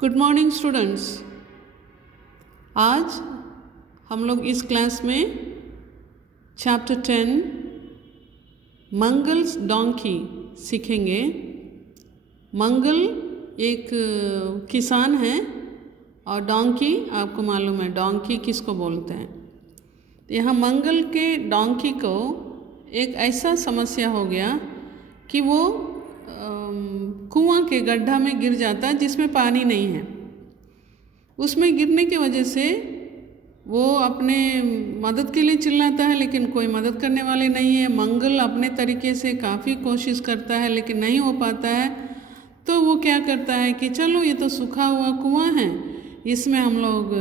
Good morning students. आज हम लोग इस क्लास में चैप्टर 10 मंगल्स डोंकी सीखेंगे। मंगल एक किसान है और डोंकी आपको मालूम है डोंकी किसको बोलते हैं। यहाँ मंगल के डोंकी को एक ऐसा समस्या हो गया कि वो कुआं के गड्ढा में गिर जाता है जिसमें पानी नहीं है। उसमें गिरने की वजह से वो अपने मदद के लिए चिल्लाता है लेकिन कोई मदद करने वाले नहीं है। मंगल अपने तरीके से काफ़ी कोशिश करता है लेकिन नहीं हो पाता है। तो वो क्या करता है कि चलो ये तो सूखा हुआ कुआं है, इसमें हम लोग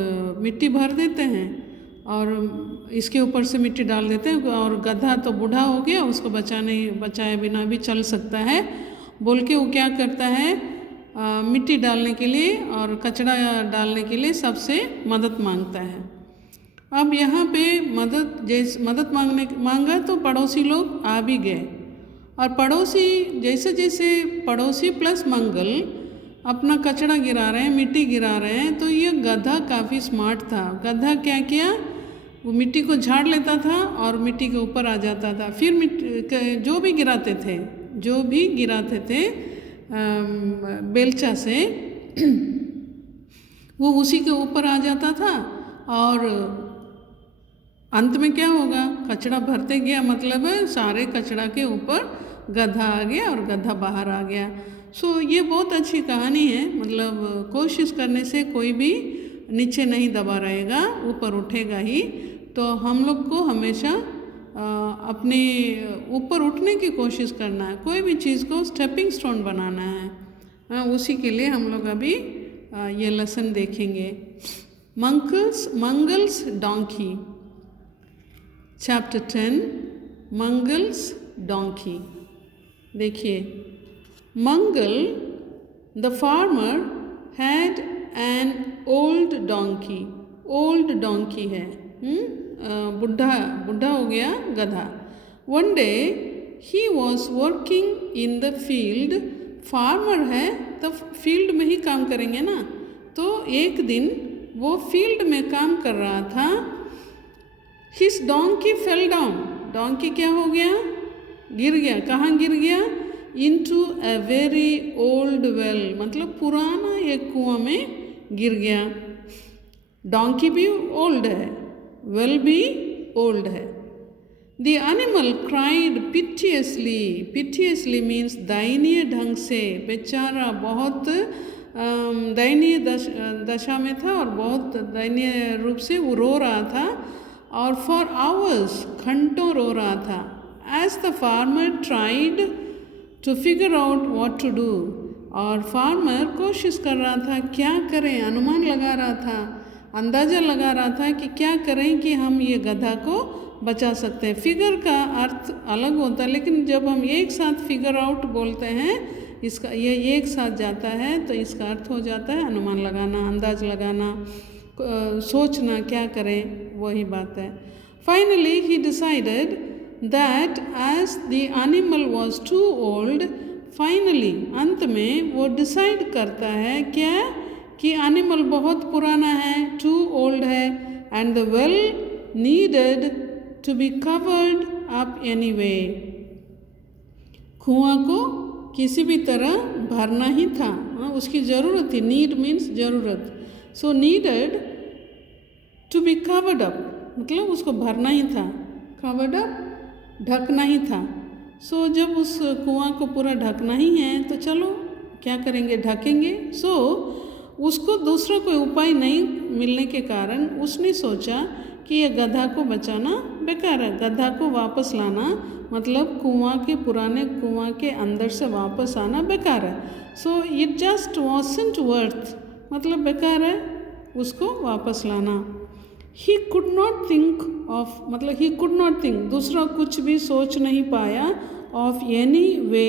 मिट्टी भर देते हैं और इसके ऊपर से मिट्टी डाल देते हैं और गधा तो बूढ़ा हो गया, उसको बचाए बिना भी चल सकता है बोल के वो क्या करता है मिट्टी डालने के लिए और कचरा डालने के लिए सबसे मदद मांगता है। अब यहाँ पे मदद मांगा तो पड़ोसी लोग आ भी गए और पड़ोसी जैसे पड़ोसी प्लस मंगल अपना कचरा गिरा रहे हैं, मिट्टी गिरा रहे हैं, तो ये गधा काफ़ी स्मार्ट था। गधा क्या किया, वो मिट्टी को झाड़ लेता था और मिट्टी के ऊपर आ जाता था। फिर जो भी गिराते थे बेलचा से वो उसी के ऊपर आ जाता था और अंत में क्या होगा, कचरा भरते गया, मतलब है सारे कचरा के ऊपर गधा आ गया और गधा बाहर आ गया। सो ये बहुत अच्छी कहानी है। मतलब कोशिश करने से कोई भी नीचे नहीं दबा रहेगा, ऊपर उठेगा ही। तो हम लोग को हमेशा अपने ऊपर उठने की कोशिश करना है, कोई भी चीज़ को स्टेपिंग स्टोन बनाना है। उसी के लिए हम लोग अभी ये लेसन देखेंगे। Mangal's donkey, chapter 10 Mangal's donkey. देखिए, Mangal the farmer had an old donkey है, बुढ़ा हो गया गधा। One day he was working in the field, farmer है तो फील्ड में ही काम करेंगे ना। तो एक दिन वो फील्ड में काम कर रहा था। His donkey fell down, donkey क्या हो गया, गिर गया। कहाँ गिर गया, into a very old well, मतलब पुराना एक कुआं में गिर गया। डोंकी भी ओल्ड है, वेल भी ओल्ड है। द एनिमल क्राइड पिटियसली मीन्स दयनीय ढंग से, बेचारा बहुत दयनीय दशा में था और बहुत दयनीय रूप से वो रो रहा था और फॉर आवर्स घंटों रो रहा था। As the farmer tried to figure out what to do, और फार्मर कोशिश कर रहा था क्या करें, अनुमान लगा रहा था, अंदाज़ा लगा रहा था कि क्या करें कि हम ये गधा को बचा सकते हैं। फिगर का अर्थ अलग होता है लेकिन जब हम एक साथ फिगर आउट बोलते हैं, इसका ये एक साथ जाता है तो इसका अर्थ हो जाता है अनुमान लगाना, अंदाज लगाना, सोचना क्या करें, वही बात है। Finally he decided that as the animal was too old, finally अंत में वो डिसाइड करता है क्या कि एनिमल बहुत पुराना है, टू ओल्ड है, and the well needed to be covered up anyway, कुआं को किसी भी तरह भरना ही था, उसकी ज़रूरत थी। नीड मीन्स ज़रूरत, so needed to be covered up मतलब उसको भरना ही था, कवर्ड अप ढकना ही था। सो जब उस कुआं को पूरा ढकना ही है तो चलो क्या करेंगे, ढकेंगे। सो उसको दूसरा कोई उपाय नहीं मिलने के कारण उसने सोचा कि ये गधा को बचाना बेकार है, गधा को वापस लाना मतलब पुराने कुआं के अंदर से वापस आना बेकार है। So it just wasn't worth, मतलब बेकार है उसको वापस लाना। ही कुड नॉट थिंक दूसरा कुछ भी सोच नहीं पाया of any way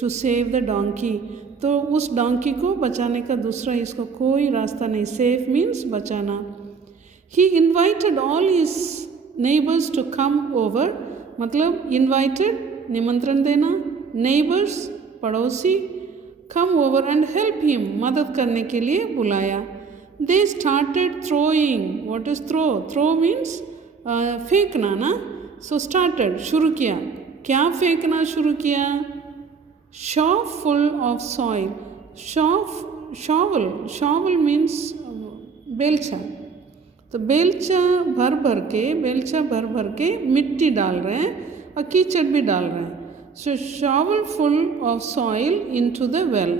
to save the donkey, तो उस डोंकी को बचाने का दूसरा इसको कोई रास्ता नहीं। सेफ मीन्स बचाना। He invited all his neighbours to come over, मतलब इन्वाइटेड निमंत्रण देना, नेबर्स पड़ोसी, come over and help him, मदद करने के लिए बुलाया। They started throwing. What is throw? Throw means फेंकना ना। सो स्टार्टेड, शुरू किया। क्या फेंकना शुरू किया? Shaw full of soil. Shovel means बेलचा। तो बेलचा भर भर के मिट्टी डाल रहे हैं और कीचड़ भी डाल रहे हैं। So shovel full of soil into the well,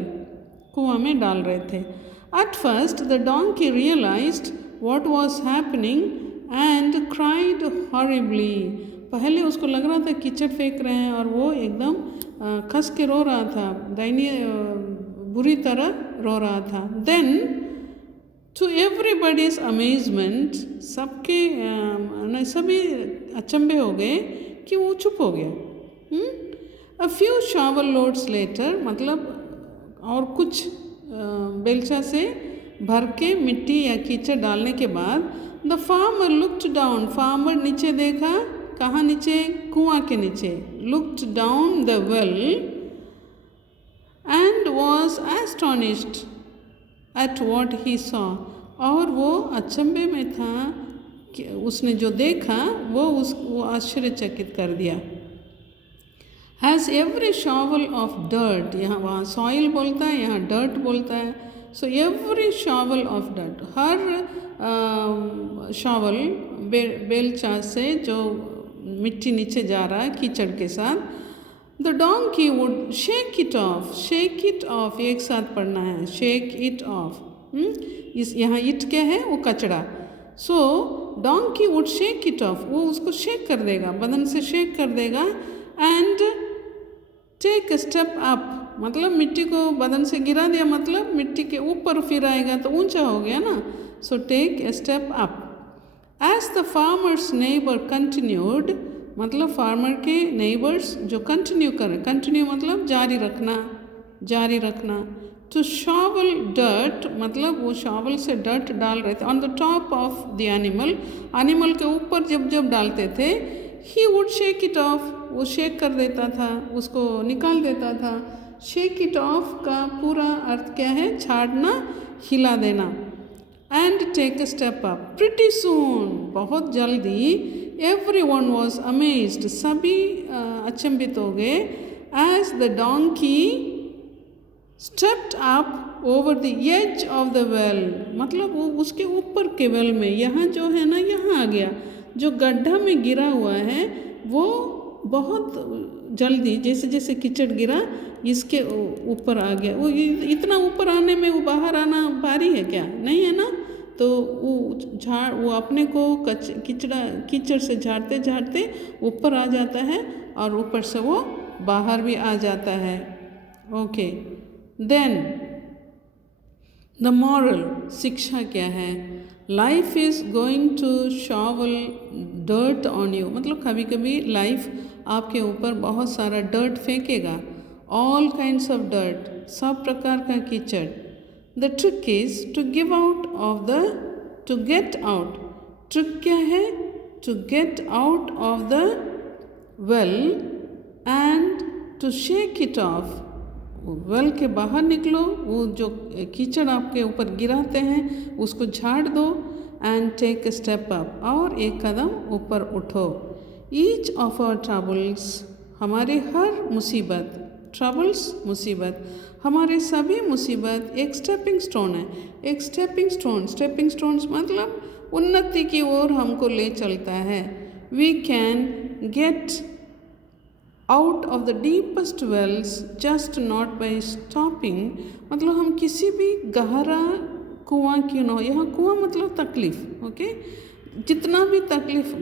कुआं में डाल रहे थे। At first the donkey realised what was happening and cried horribly. पहले उसको लग रहा था कीचड़ फेंक रहे हैं और वो एकदम खस के रो रहा था, दयनीय बुरी तरह रो रहा था। देन टू एवरीबडीज अमेजमेंट, सभी अचंभे हो गए कि वो चुप हो गया। A few shovel loads later, मतलब और कुछ बेलचा से भर के मिट्टी या कीचड़ डालने के बाद the farmer looked down, farmer नीचे देखा। कहाँ नीचे? कुआं के नीचे। Looked down the well and was astonished at what he saw, और वो अचंभे में था कि उसने जो देखा वो आश्चर्यचकित कर दिया। Has every shovel of dirt, यहाँ वहाँ सॉइल बोलता है, यहाँ डर्ट बोलता है। So every shovel of dirt, her shovel बेलचा से जो मिट्टी नीचे जा रहा है कीचड़ के साथ, the donkey would shake it of, एक साथ पढ़ना है, शेक इट ऑफ। इस यहाँ इट क्या है? वो कचड़ा। So donkey would shake it off, वो उसको शेक कर देगा, बदन से शेक कर देगा। एंड टेक स्टेप अप, मतलब मिट्टी को बदन से गिरा दिया, मतलब मिट्टी के ऊपर फिर आएगा तो ऊंचा हो गया ना। So take step up. As the farmer's neighbour continued, मतलब फार्मर के नेबर्स जो कंटिन्यू करें, कंटिन्यू मतलब जारी रखना। टू शॉवल डर्ट, मतलब वो शॉवल से डर्ट डाल रहे थे। On the top of the animal के ऊपर जब डालते थे, he would shake it off, वो शेक कर देता था, उसको निकाल देता था। शेक इट ऑफ का पूरा अर्थ क्या है? छाड़ना, हिला देना। And take a step up. Pretty soon, बहुत जल्दी, एवरीवन वाज अमेज्ड, सभी अचंभित हो गए। As the donkey stepped up over the edge of the well, मतलब वो उसके ऊपर के वेल में, यहाँ जो है ना, यहाँ आ गया। जो गड्ढा में गिरा हुआ है वो बहुत जल्दी, जैसे जैसे कीचड़ गिरा इसके ऊपर आ गया। वो इतना ऊपर आने में वो बाहर आना भारी है क्या? नहीं है ना। तो वो अपने को कीचड़ से झाड़ते ऊपर आ जाता है और ऊपर से वो बाहर भी आ जाता है। ओके, देन द मॉरल, शिक्षा क्या है? Life is going to shovel dirt on you, मतलब कभी कभी लाइफ आपके ऊपर बहुत सारा डर्ट फेंकेगा। ऑल काइंड्स ऑफ डर्ट, सब प्रकार का कीचड़। The trick is to get out. Trick क्या है? To get out of the well and to shake it off. Well के बाहर निकलो, वो जो कीचड़ आपके ऊपर गिराते हैं उसको झाड़ दो। And take a step up, और एक कदम ऊपर उठो। ईच ऑफ आवर ट्रबल्स, हमारे हर मुसीबत, मुसीबत, हमारे सभी मुसीबत एक स्टेपिंग स्टोन है। एक स्टेपिंग स्टोन्स मतलब उन्नति की ओर हमको ले चलता है। We can get out of the deepest wells just not by stopping, मतलब हम किसी भी गहरा कुआं क्यों ना हो, यहाँ कुआं मतलब तकलीफ, ओके, जितना भी तकलीफ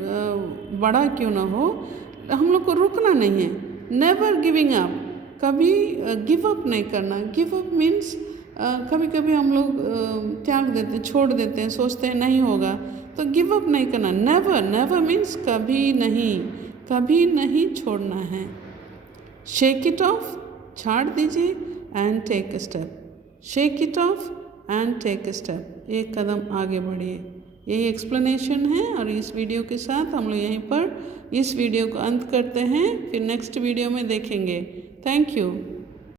बड़ा क्यों ना हो, हम लोग को रुकना नहीं है। नेवर गिविंग अप, कभी गिव अप नहीं करना। गिव अप मीन्स कभी कभी हम लोग त्याग देते हैं, छोड़ देते हैं, सोचते हैं नहीं होगा, तो गिव अप नहीं करना। नेवर मीन्स कभी नहीं छोड़ना है। शेक इट ऑफ, छाड़ दीजिए। And take a step, shake it off and take a step, एक कदम आगे बढ़िए। यही एक्सप्लेनेशन है, और इस वीडियो के साथ हम लोग यहीं पर इस वीडियो को अंत करते हैं, फिर नेक्स्ट वीडियो में देखेंगे। Thank you.